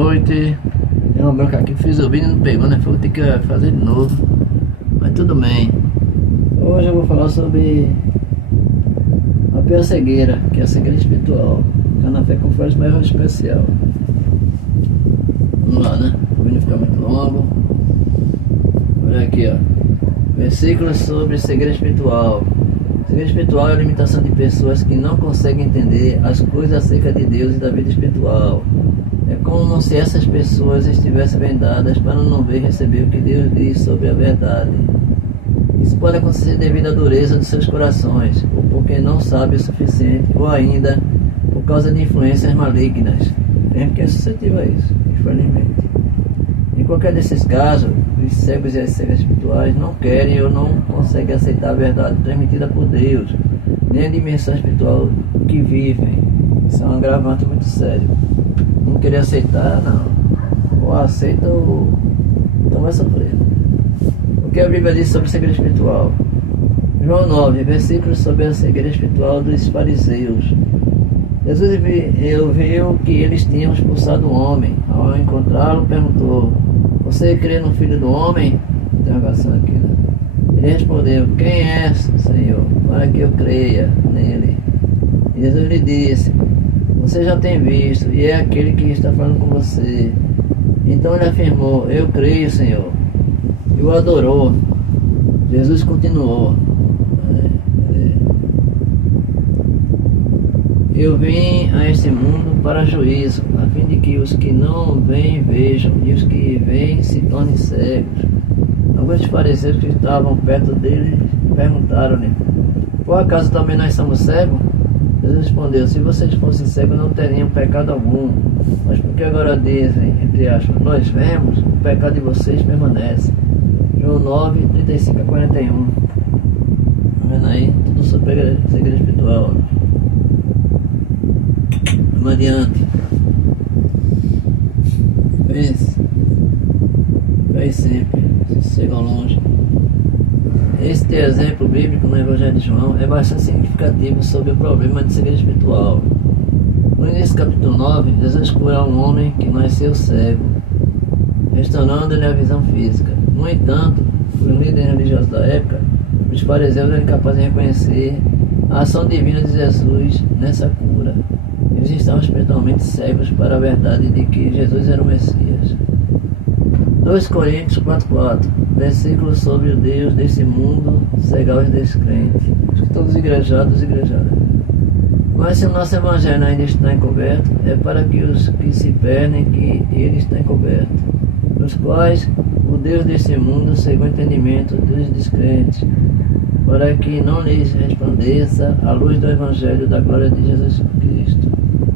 noite. Tem uma bronca aqui, fiz o vídeo e não pegou, né? Vou ter que fazer de novo. Mas tudo bem. Hoje eu vou falar sobre a pior cegueira, que é a cegueira espiritual. Canafé com Flash, mas é especial. Vamos lá, né? O vídeo fica muito longo. Olha aqui, ó. Versículos sobre cegueira espiritual. Cegueira espiritual é a limitação de pessoas que não conseguem entender as coisas acerca de Deus e da vida espiritual. É como se essas pessoas estivessem vendadas para não ver e receber o que Deus diz sobre a verdade. Isso pode acontecer devido à dureza de seus corações, ou porque não sabem o suficiente, ou ainda por causa de influências malignas. Mesmo que é suscetível a isso, infelizmente. Em qualquer desses casos, os cegos e as cegas espirituais não querem ou não conseguem aceitar a verdade transmitida por Deus, nem a dimensão espiritual que vivem. Isso é um agravante muito sério. Não querer aceitar, não. Ou aceita ou então vai sofrer. O que a Bíblia diz sobre a cegueira espiritual? João 9, versículos sobre a cegueira espiritual dos fariseus. Jesus viu que eles tinham expulsado o homem. Ao encontrá-lo, perguntou: "Você crê no Filho do Homem?" Interrogação aqui, né? Ele respondeu: "Quem é, Senhor, para que eu creia nele?" E Jesus lhe disse: "Você já tem visto, e é aquele que está falando com você." Então ele afirmou: "Eu creio, Senhor." E o adorou. Jesus continuou: "Eu vim a este mundo para juízo, a fim de que os que não veem vejam, e os que veem se tornem cegos." Alguns fariseus que estavam perto dele perguntaram-lhe: "Por acaso também nós somos cegos?" Jesus respondeu: "Se vocês fossem cegos, não teriam pecado algum. Mas porque agora dizem, entre aspas, nós vemos, o pecado de vocês permanece." João 9, 35 a 41. Tá vendo aí? Tudo sobre a cegueira espiritual. Vamos adiante. Fez sempre. Chegam longe. Este exemplo bíblico no Evangelho de João é bastante significativo sobre o problema de cegueira espiritual. No início do capítulo 9, Jesus cura um homem que nasceu cego, restaurando-lhe a visão física. No entanto, os líderes religiosos da época, os fariseus, eram incapazes de reconhecer a ação divina de Jesus nessa cura. Eles estavam espiritualmente cegos para a verdade de que Jesus era o Messias. 2 Coríntios 4:4, versículo sobre o Deus desse mundo cegar os descrentes. Acho que todos igrejados, igrejadas. Mas se o nosso evangelho ainda está encoberto, é para que os que se perdem que ele está encoberto, nos quais o Deus desse mundo cegou o entendimento dos descrentes, para que não lhes resplandeça a luz do evangelho da glória de Jesus Cristo,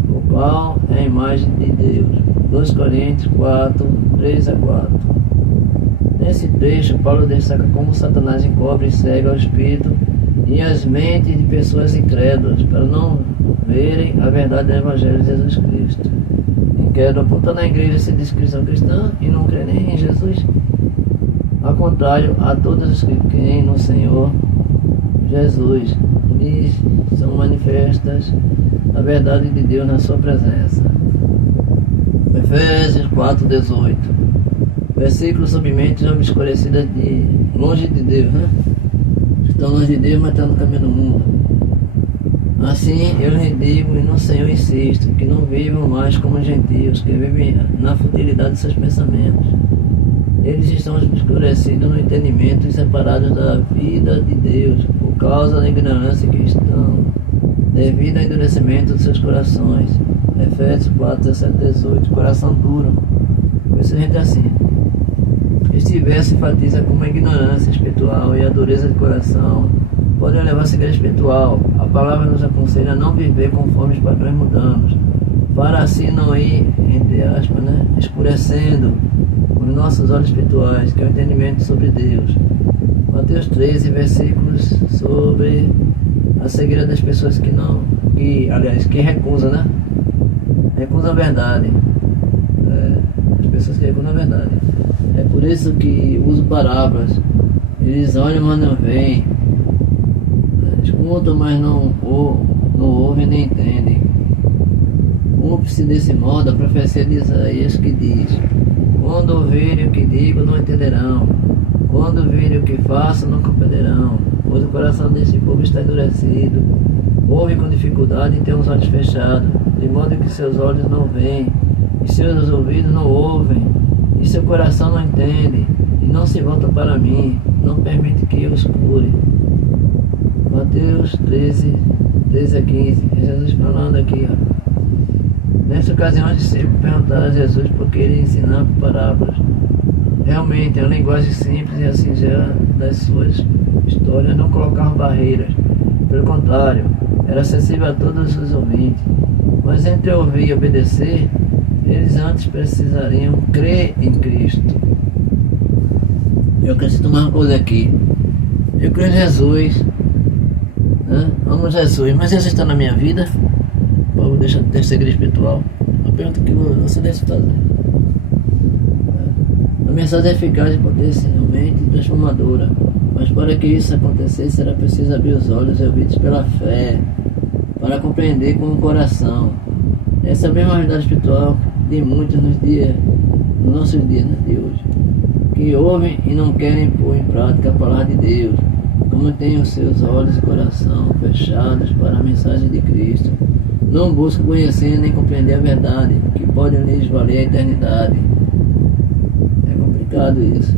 o qual é a imagem de Deus. 2 Coríntios 4, 3 a 4. Nesse trecho, Paulo destaca como Satanás encobre e cega o espírito e as mentes de pessoas incrédulas para não verem a verdade do Evangelho de Jesus Cristo. Incrédulo apontando a igreja ser descrição cristã e não crê nem em Jesus. Ao contrário, a todos os que creem no Senhor Jesus, lhes são manifestas a verdade de Deus na sua presença. Efésios 4:18. Versículo sobre mentes obscurecidas de longe de Deus, né? Estão longe de Deus, mas estão no caminho do mundo. Assim eu lhes digo e no Senhor insisto, que não vivam mais como gentios, que vivem na futilidade de seus pensamentos. Eles estão obscurecidos no entendimento e separados da vida de Deus, por causa da ignorância que estão, devido ao endurecimento de seus corações. Efésios 4:17-18. Coração duro. Isso a gente é assim. Este verso enfatiza como a ignorância espiritual e a dureza de coração podem levar a cegueira espiritual. A palavra nos aconselha a não viver conforme os padrões mundanos, para assim não ir, entre aspas, né, escurecendo os nossos olhos espirituais, que é o entendimento sobre Deus. Mateus 13, versículos sobre a cegueira das pessoas que recusam, né? Recusam a verdade. As pessoas que recusam a verdade. É por isso que uso parábolas. Eles olham, mas não veem. Escutam, mas não ouvem nem entendem. Cumpre-se desse modo a profecia de Isaías que diz: quando ouvirem o que digo, não entenderão. Quando virem o que faço, não compreenderão. Pois o coração desse povo está endurecido. Ouve com dificuldade e tem os olhos fechados, de modo que seus olhos não veem, e seus ouvidos não ouvem, e seu coração não entende, e não se volta para mim, não permite que eu os cure. Mateus 13, 13 a 15. Jesus falando aqui, ó. Nessa ocasião, os discípulos perguntaram a Jesus por que ele ensinava parábolas. Realmente, a linguagem simples e a singela das suas histórias não colocavam barreiras. Pelo contrário, era acessível a todos os ouvintes. Mas entre ouvir e obedecer, eles antes precisariam crer em Cristo. Eu acrescento mais uma coisa aqui. Eu creio em Jesus, né? Amo Jesus, mas Jesus está na minha vida? Vou deixar de ter segredo espiritual. Uma pergunta que você deve fazer. A mensagem é eficaz e potencialmente transformadora, mas para que isso acontecesse será preciso abrir os olhos e ouvidos pela fé, para compreender com o coração. Essa é a mesma realidade espiritual de muitos nos nossos dias, né, de hoje, que ouvem e não querem pôr em prática a palavra de Deus, como têm os seus olhos e coração fechados para a mensagem de Cristo. Não buscam conhecer nem compreender a verdade, que pode lhes valer a eternidade. É complicado isso.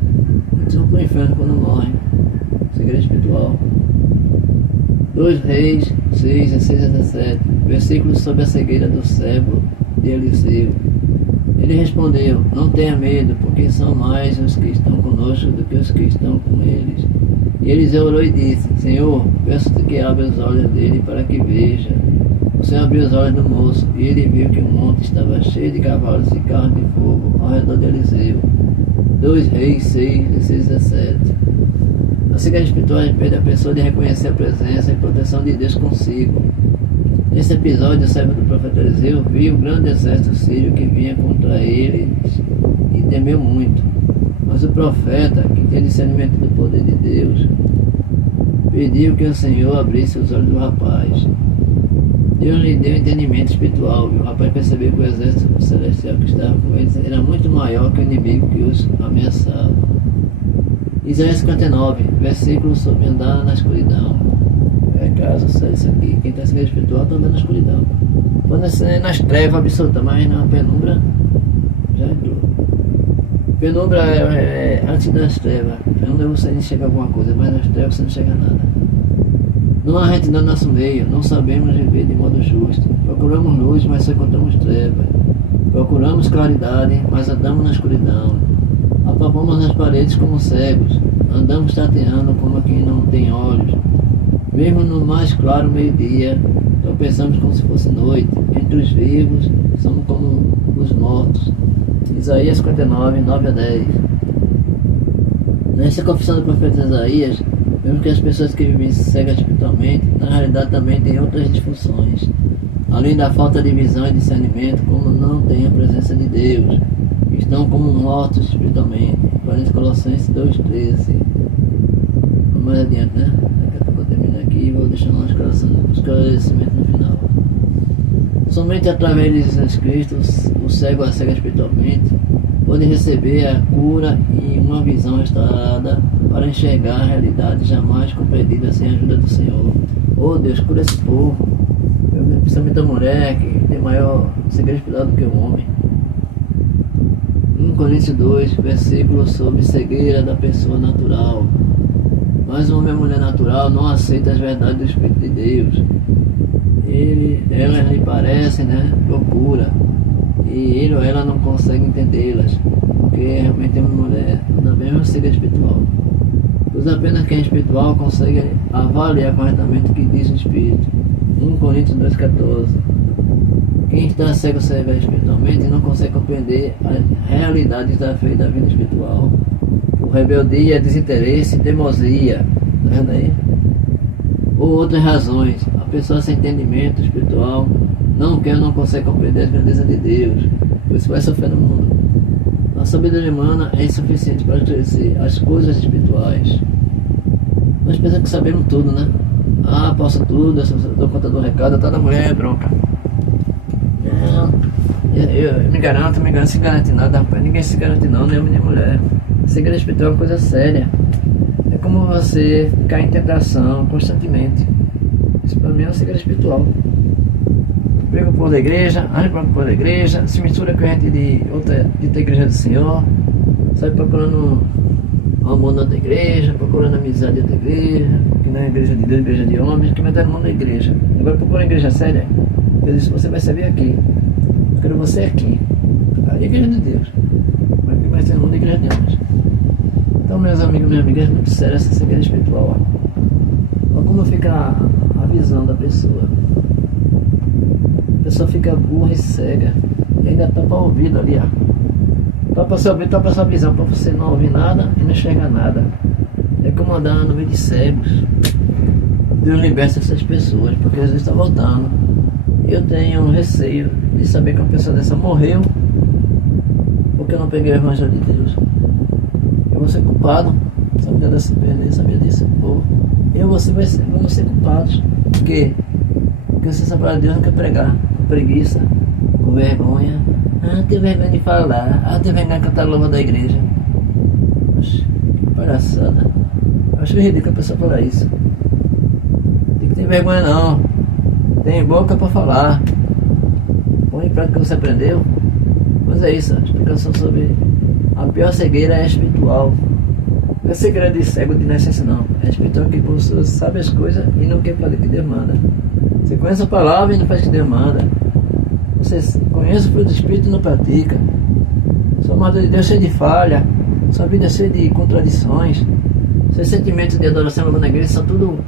Muitos vão para o inferno quando morrem. Segredo espiritual. 2 Reis 6, 16 a 17. Versículos sobre a cegueira do cego de Eliseu. Ele respondeu: não tenha medo, porque são mais os que estão conosco do que os que estão com eles. E Eliseu orou e disse: Senhor, peço-te que abra os olhos dele para que veja. O Senhor abriu os olhos do moço, e ele viu que o monte estava cheio de cavalos e carros de fogo ao redor de Eliseu. 2 Reis 6, 16 a 17. A cegueira espiritual impede a pessoa de reconhecer a presença e proteção de Deus consigo. Nesse episódio, o servo do profeta Eliseu viu o grande exército sírio que vinha contra eles e temeu muito. Mas o profeta, que tinha discernimento do poder de Deus, pediu que o Senhor abrisse os olhos do rapaz. Deus lhe deu entendimento espiritual e o rapaz percebeu que o exército celestial que estava com eles era muito maior que o inimigo que os ameaçava. Isaías 59, versículo sobre andar na escuridão. É caso sério isso aqui. Quem está em segredo espiritual está andando na escuridão. Quando você é nas trevas absolutas, mas na penumbra já entrou. Penumbra é antes das trevas. Penumbra você enxerga alguma coisa, mas nas trevas você não enxerga nada. Não há retidão no nosso meio, não sabemos viver de modo justo. Procuramos luz, mas só encontramos trevas. Procuramos claridade, mas andamos na escuridão. Apalpamos as paredes como cegos, andamos tateando como quem não tem olhos. Mesmo no mais claro meio-dia, tropeçamos como se fosse noite. Entre os vivos, somos como os mortos. Isaías 59, 9 a 10. Nessa confissão do profeta Isaías, vemos que as pessoas que vivem cegas espiritualmente, na realidade também têm outras disfunções. Além da falta de visão e discernimento, como não têm a presença de Deus, estão como mortos espiritualmente. Colossenses 2,13. Vamos mais adiante, né? Daqui a pouco eu termino aqui e vou deixar um esclarecimento no final. Somente através de Jesus Cristo, o cego a cega espiritualmente pode receber a cura e uma visão restaurada para enxergar a realidade jamais compreendida sem a ajuda do Senhor. Oh Deus, cura esse povo, principalmente a mulher que tem maior segredo espiritual do que o homem. 1 Coríntios 2, versículo sobre cegueira da pessoa natural. Mas o homem e a mulher natural não aceitam as verdades do Espírito de Deus. Elas lhe parecem, né, loucura. E ele ou ela não consegue entendê-las, porque realmente é uma mulher na mesma cegueira espiritual. Pois apenas quem é espiritual consegue avaliar corretamente o que diz o Espírito. 1 Coríntios 2,14. Quem está cego espiritualmente não consegue compreender as realidades da fé e da vida espiritual. Por rebeldia, desinteresse, teimosia, tá vendo aí? Ou outras razões. A pessoa sem entendimento espiritual não consegue compreender as grandezas de Deus, por isso vai sofrer no mundo. A sabedoria humana é insuficiente para esclarecer as coisas espirituais. Nós pensamos que sabemos tudo, né? Ah, posso tudo, eu dou conta do recado, tá da mulher, bronca. Não, eu me garanto, se garante nada, rapaz. Ninguém se garante não, nem homem nem mulher. Segredo espiritual é uma coisa séria. É como você ficar em tentação constantemente. Isso para mim é um segredo espiritual. Pega o povo da igreja, age para o povo da igreja, se mistura com a gente de outra igreja do Senhor, sai procurando o amor na outra igreja, procurando amizade de outra igreja, que não é igreja de Deus, igreja de homens, que metade do mundo é igreja. Agora procura uma igreja séria, eu disse, você vai servir aqui. Eu quero você aqui. Ali é a igreja de Deus. Mas que vai ser o mundo é igreja de homens. Então, meus amigos, minhas amigas, é muito sério essa segredo espiritual. Olha como fica a visão da pessoa. A pessoa fica burra e cega. E ainda tapa o ouvido ali, ó. Tapa seu ouvido, tapa sua visão, para você não ouvir nada e não enxergar nada. É como andar no meio de cegos. Deus liberta essas pessoas, porque Jesus está voltando. Eu tenho receio de saber que uma pessoa dessa morreu porque eu não peguei o evangelho de Deus. Eu vou ser culpado. Se a mulher dessa perder, sabia disso? Ou eu vamos ser culpados. Por quê? Porque você sabe que Deus não quer pregar. Com preguiça, com vergonha. Ah, tem vergonha de falar. Ah, tem vergonha de cantar a louva da igreja. Oxe, que palhaçada. Acho ridículo a pessoa falar isso. Tem que ter vergonha não. Tem boca para falar. Põe em prática o que você aprendeu. Mas é isso, a explicação sobre a pior cegueira é espiritual. Não é segredo de cego de nascença não. É espiritual que você sabe as coisas e não quer fazer o que Deus manda. Você conhece a palavra e não faz o que Deus manda. Você conhece o fruto do Espírito e não pratica. Sua amada de Deus é cheia de falha. Sua vida é cheia de contradições. Seus sentimentos de adoração na igreja são tudo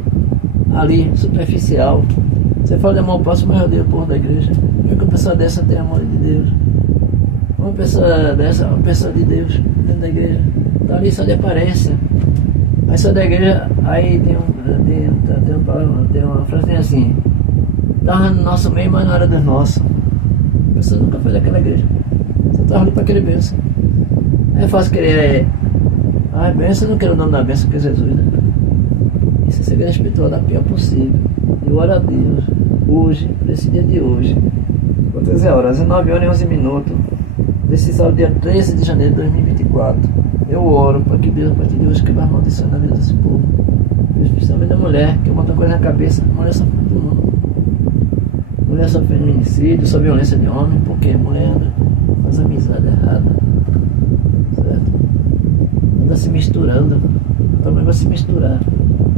ali, superficial. Você fala de amor ao próximo, mas eu odeio o povo da igreja. Como é que uma pessoa dessa tem amor de Deus? Uma pessoa dessa, uma pessoa de Deus dentro da igreja. Está ali só de aparência. Mas só da igreja, aí tem uma frase assim. Estava no nosso meio, mas não era dos nossos. A pessoa nunca foi daquela igreja. Só estava ali para querer bênção. É fácil querer. Ah, bênção, eu não quero o nome da bênção que é Jesus, né? Isso é segredo espiritual da pior possível. Eu oro a Deus, hoje, nesse dia de hoje, por 13 horas, 9 horas e 11 minutos, desse sábado, dia 13 de janeiro de 2024, eu oro para que Deus, a partir de hoje, quebre as maldições na vida desse povo, especialmente da mulher, que bota coisa na cabeça, a mulher sofre muito mal. Mulher sofre feminicídio, sofre violência de homem, porque a mulher faz amizade errada, certo? Anda se misturando, o problema é se misturar,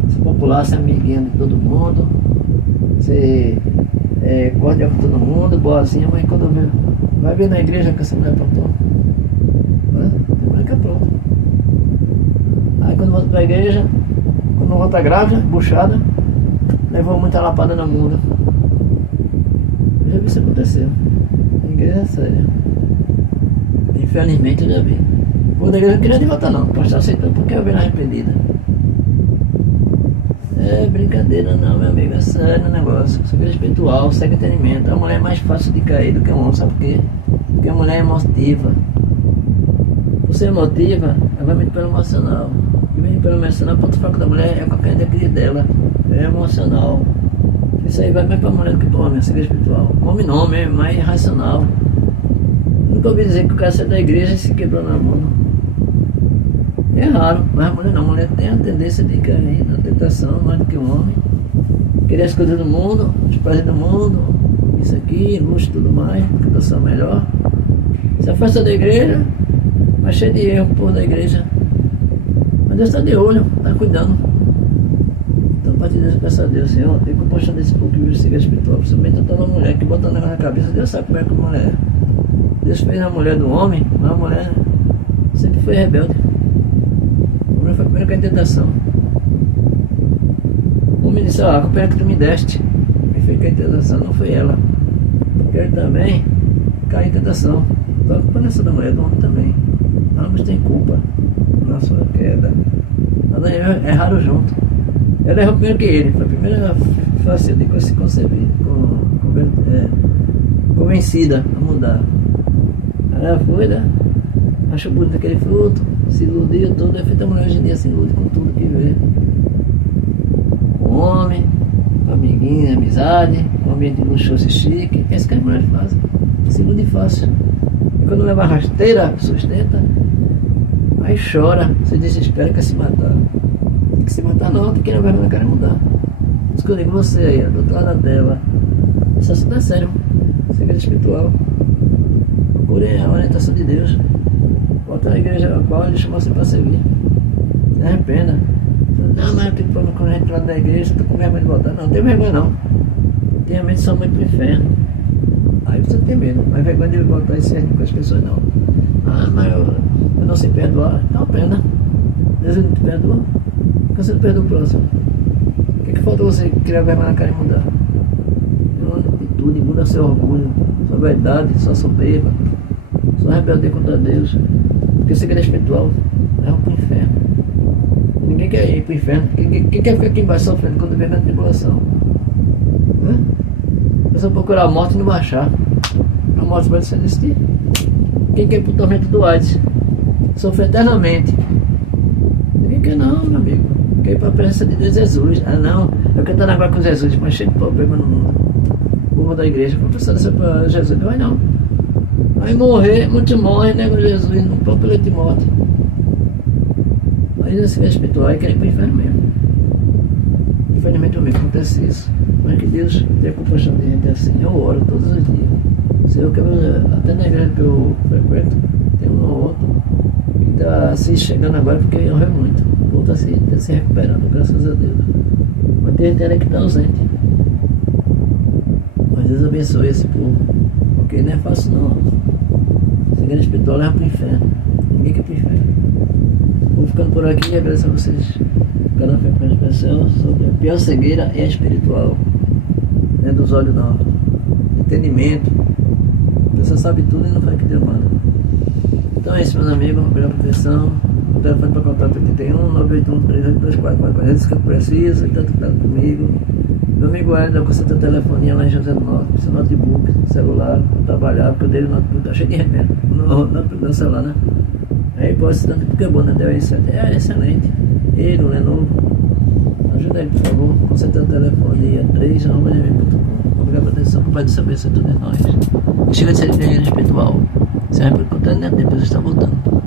se popular, ser amiguinha de todo mundo, ser cordial com todo mundo, boazinha, mas quando vai ver na igreja que essa mulher aprontou, né? Tem mulher que apronta. Aí quando volta pra igreja, quando volta grávida, buchada, levou muita lapada na mula. Eu já vi isso acontecer. A igreja é séria. Infelizmente eu já vi. O povo da igreja não queria de volta não, o pastor aceitou porque eu vi arrependida. É brincadeira não, meu amigo, é sério o negócio. Segredo espiritual, segue entendimento. A mulher é mais fácil de cair do que o homem, sabe por quê? Porque a mulher é emotiva. Por ser emotiva, ela vai muito pelo emocional. E vem pelo emocional, o ponto fraco da mulher é qualquer crise dela. É emocional. Isso aí vai mais pra mulher do que pro homem, é segredo espiritual. O homem não, homem é mais racional. Nunca ouvi dizer que o cara saiu da igreja e se quebrou na mão, não. É raro, mas a mulher não. A mulher tem a tendência de cair na tentação mais do que o homem. Querer as coisas do mundo, os prazeres do mundo, isso aqui, luxo e tudo mais, porque a pessoa é melhor. Se afasta da igreja, mas cheio de erro, povo da igreja. Mas Deus está de olho, está cuidando. Então, a partir de Deus, eu peço a Deus, Senhor, tem compaixão desse povo que vive o segredo espiritual. Principalmente eu uma mulher que bota um negócio na cabeça, Deus sabe como é que a mulher é. Deus fez a mulher do homem, mas a mulher sempre foi rebelde. Foi a primeira que a tentação. O homem disse, a culpa é que tu me deste. Me fez cair em tentação, não foi ela. Porque ele também caiu em tentação. Então a culpa não é só da mulher, do homem também. Ambos têm culpa na sua queda. Nós erraram junto. Ela errou primeiro que ele. Foi a primeira fácil de se conceber. Convencida a mudar. Ela foi, né? Achou bonito aquele fruto, se iludiu todo, é feita a mulher hoje em dia se ilude com tudo que vê. O homem, amiguinha, amizade, um ambiente luxuoso e chique, é isso que as mulheres fazem. Se ilude fácil. E quando leva a rasteira, sustenta, aí chora, se desespera, quer se matar. Tem que se matar não, tem que levar na cara e mudar. Isso que eu digo você aí, do outro lado da tela. Isso assunto é sério, segredo espiritual. Procure a orientação de Deus. Volta à igreja a qual ele chamou você para seguir. Se arrependa. Não, mas eu tenho problema com a gente lá da igreja, estou com vergonha de voltar. Não, não tem vergonha não. Tenha medo de sua mãe pro inferno. Aí você tem medo, mas vergonha de voltar e ser com as pessoas não. Ah, mas eu não sei perdoar. Então pena. Deus não te perdoa. Por que você não perdoa o próximo? O que falta você criar vergonha na cara e mudar? Uma atitude, muda seu orgulho, sua verdade, sua soberba, sua rebeldia contra Deus. Porque segredo espiritual é pro inferno. Ninguém quer ir pro inferno. Quem quer ficar aqui embaixo sofrendo quando vem na tribulação? Se eu procurar a morte, não vai achar. A morte vai existir. Quem quer ir pro tormento do Hades? Sofrer eternamente. Ninguém quer não, meu amigo. Quer ir para a presença de Deus, Jesus. Ah não, eu quero estar agora com Jesus, mas cheio de problema no mundo. Vou da igreja, vou precisar ser para Jesus. Não vai não. Vai morrer, muitos morrem, negam Jesus, no próprio leito de morte. Aí nesse meio espiritual, aí quer ir para o inferno mesmo. Infelizmente eu me acontece isso. Mas que Deus tenha compaixão de gente assim. Eu oro todos os dias. Se eu quero, até na igreja que eu frequento, tem um ou outro que está se chegando agora porque morreu muito. O outro está se recuperando, graças a Deus. Mas tem gente que está ausente. Mas Deus abençoe esse povo. Porque não é fácil não. Segredo espiritual leva para o inferno. Ninguém quer para o inferno. Vou ficando por aqui e agradeço a vocês. Cada frequência especial sobre a pior cegueira é a espiritual. Não é dos olhos não. Entendimento. A pessoa sabe tudo e não faz o que Deus manda. Então é isso, meus amigos. Pela proteção. O telefone para contato 81 981 382444. Isso que eu preciso, então tu tá comigo. Meu amigo Hélio, com seu telefoninha lá em José do Norte, seu notebook, celular, para trabalhar, porque o dele notebook tá cheio de remédio. No celular, né? Aí pode ser tanto porque é bom, né? Deu aí 7. É excelente. Ele, o Lenovo. Ajuda ele, por favor. Conserta o telefone 3@gmail.com. Obrigado pela atenção, que o Pai do Céu abençoe todos nós. E chega de ser igreja espiritual. Se arrepende, depois está voltando.